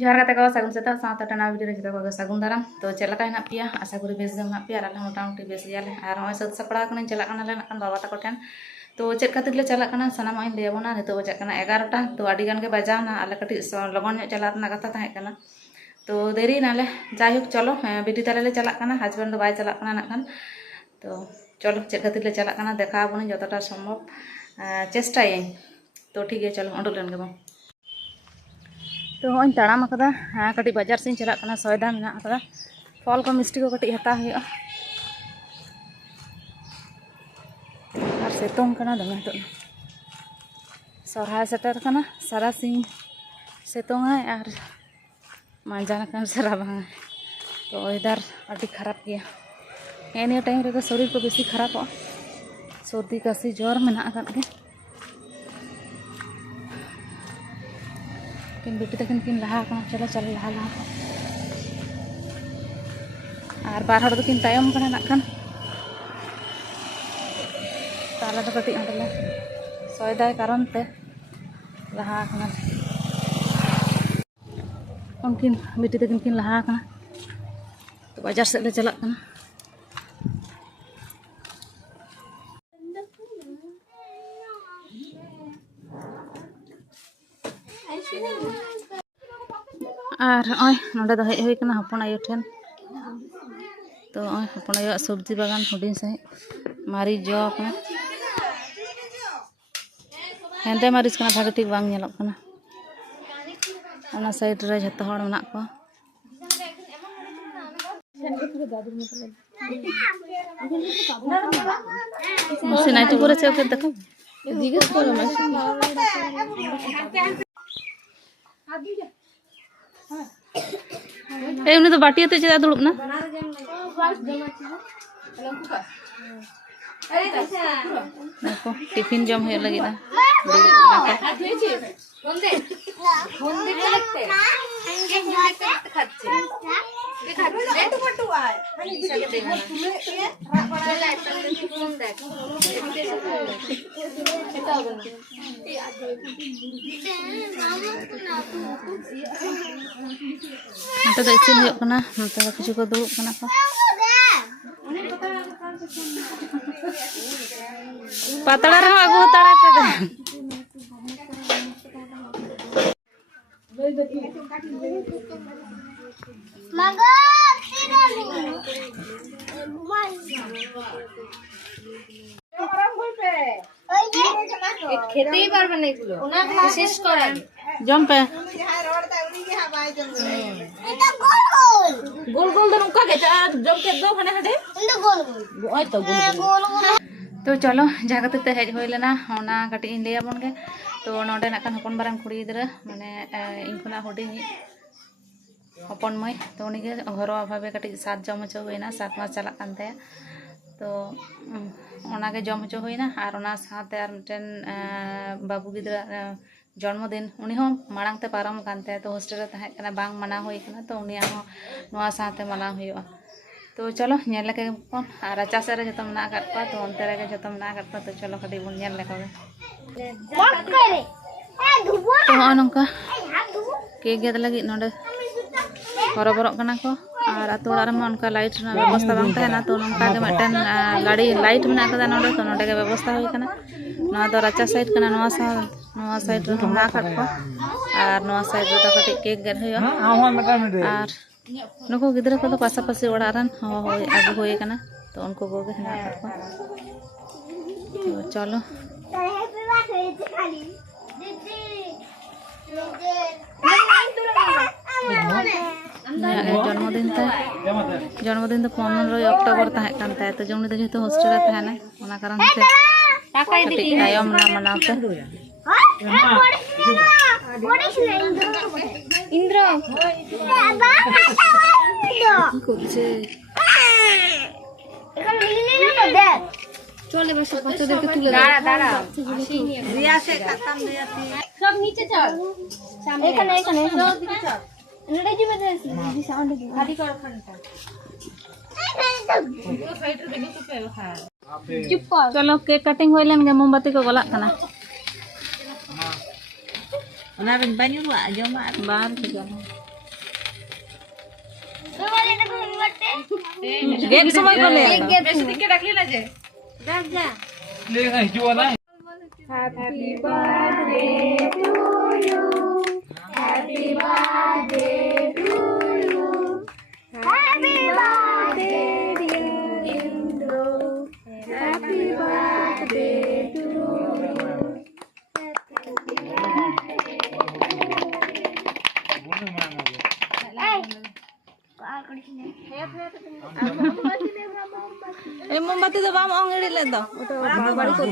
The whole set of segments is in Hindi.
जोहार गाते को सागुन सेता साथ टाना वीडियो जतो को सागुन दाराम तो चलका हेना पिया आशा करी बेस गे हेना पिया आर मोटामुटी बेस गयाले आर होय सत सपड़ा कने चला कना ले नाकन बाबा तको ठेन तो चेक खातिर ले चला कना सनाम इन लेबोना नितो बजा कना 11टा तो आडी गान के बजावना आले कटी लगन ᱧᱚᱜ चला तना कथा ताहे कना तो देरी नाले जायक चलो बिटी ताले ले चला कना हस्बैंड दो बाय चला कना नाकन तो चलो चेक खातिर ले चला कना देखा बनी जतटा संभव चेष्टाय तो ठीक है चलो उडुक लेन गे बा तो हूँ ताड़ाम कदा कटी बाजार से चला सौदा मेना कदा फल को मिष्टी को कटी हता हुआ और सितुंग कना दमे तो सरहाय सेटर कना सारा सिंह सितुंग है और मांजान कन सारा भांग तो वेदर अभी खराब गया एनी टाइम रे शरीर को बेसी खराब हो सर्दी काशी ज्वर मेना के किन बेटी तकिन किन लहा चलो चलो लहा लहा और बार हड़ किन तायम कना नाकन ताला तो कटी अंदर सौदाय कारण ते लहा कना उनकिन बेटी तकिन किन लहा कना तो बाजार से ले चला कना और नोडे तो हेज होना हपन आयो ठेन तो हपन आयो सब्जी बागान हुडिंग सही मारी जो हेंदे मारिच कना भागे ठीक बांग नेलोग कना ओना साइड रे जतो हड़ मेना को सिनाइटी पूरे से ओके देखो जिगस कोलो मैं ए उन्हें तो बाटी आते चला दुड़ुब ना देखो टिफिन जम है लगी ना तो इसिन हुई कना नते किछु को दुड़ुब कना को पातड़ा रे आगु ताड़ा पे मगा খেতে পারবে না এগুলো শেষ করা जम पे গোল গোল তো নুকা কে জম के दो खाने हटे गोल गोल ओय तो गोल गोल तो चलो जहाँ खातिर हेज हो लेना ओना कटी इन लैया बन गे तो नोडे नाकन हपन बाराम कुड़ी गिद्रा माने इन खुना हुडिंग हपन मई तो उनी के घरो अभावे कटी सात जम हचो हुईना 7 मास चला कान ताया तो ओना के जम हचो हुईना और ओना साथे और मिटन बाबू गिद्रा जन्मदिन उनी हो मांग ते पारम कानते तो हॉस्टल रे तहे कना बांग मना होई कना तो उनी हो नोआ साथे मना हुईवा तो चलो नेल लेके कोन और राचा से रे जतो मना काट पा तो अंते रे जतो मना काट पा तो चलो कडी बुन नेल लेके तो नंका के गेद लगी नोडे हरबरक कना को और आतो ओड़ा रे उनका लाइट ना व्यवस्था बांग तहना तो नंका के मटन गाड़ी लाइट मेना कदा नोडे तो नोडे के व्यवस्था होई कना नोआ दो राचा साइड कना नोआ साइड रे ना काट को और नोआ साइड रे तो कटी केक गेद होयो और नुको गिद्रा को तो पासा पासी ओड़ा रन होय आगु होय कना तो उनको को के ना काट को तो चलो जन्मदिन तो 15 अक्टोबर तहे कान ताय तो जमनी तो जेतो हॉस्टल रे तहना ओना कारण से टाकाई दी आयम ना मनाते इंद्र कुछे चले बस पत्ता देके तुले दाड़ा दाड़ा रिया से खत्म दिया थी सब नीचे चल एखाने एखाने सब नीचे चल नडे जी बजे जी साउंड दी गाड़ी कर खनता चलो केक कटिंग होइले में मोमबत्ती को गला कना Ona ben banyu wa joma बाहर के जाना गेट समय को ले मोमबत्ती तो बाम अंगड़ी ले दो बड़ी को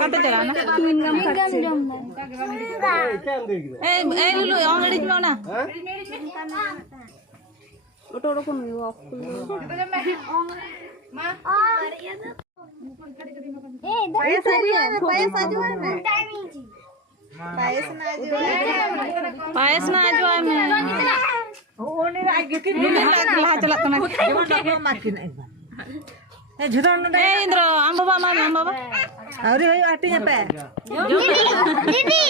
कते चला ना ए लुलु अंगड़ी में ना ओटो ओटो कोन ऑफ पायस ना जो में ओने आगे के लहा चला कना ए झुदन ए इंद्र आम बाबा मा आम बाबा अरे होय आटी पे दीदी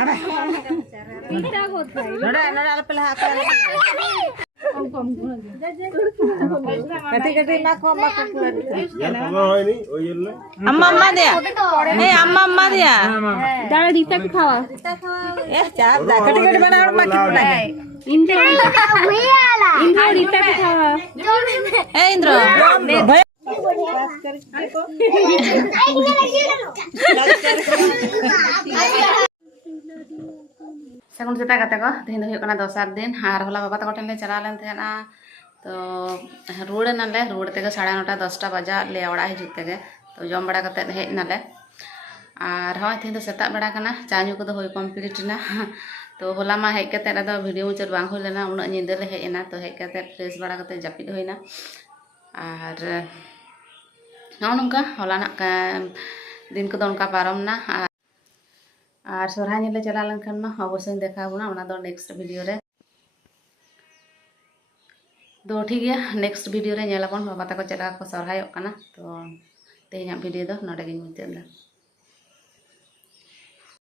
अबे इटा होत है नडा नडा पहले हाथ कटी कटी मा को मा को अम्मा अम्मा दिया ए अम्मा अम्मा दिया दादा दीता को खावा ए चाप दा कटी कटी बनाओ मा की बनाए इंद्र दीता को खावा ए इंद्र सगुन सेता कते को तेहन दो हुयना दोसार दिन और होला बाबा तको ठेन ले चला लेन थेना तो रुड़ नाले रुड़ ते 9:30 10टा बजा ले ओड़ा हिजुत तेगे तो जम बड़ा कते हेज नाले और होय तेहन दो सेता बड़ा कना चा न्यू को दो होय कमप्लीट ना तो होला मा हेज कते रे दो वीडियो मुचाद बांग होय लेना उना निंदे ले हेजना तो हेज कते फ्रेश बड़ा कते जापिद होयना और नौनका होला ना दिन को उनका पारमना और सोरहाय ले चला लेनखान मा अवश्य देखा बुना ओना दो नेक्स्ट वीडियो रे तो ठीक है नेक्स्ट वीडियो रे नेलाबन बाबा तको चला को सोरहाय तो तेहना वीडियो दो नडे गिन मुचाद दा।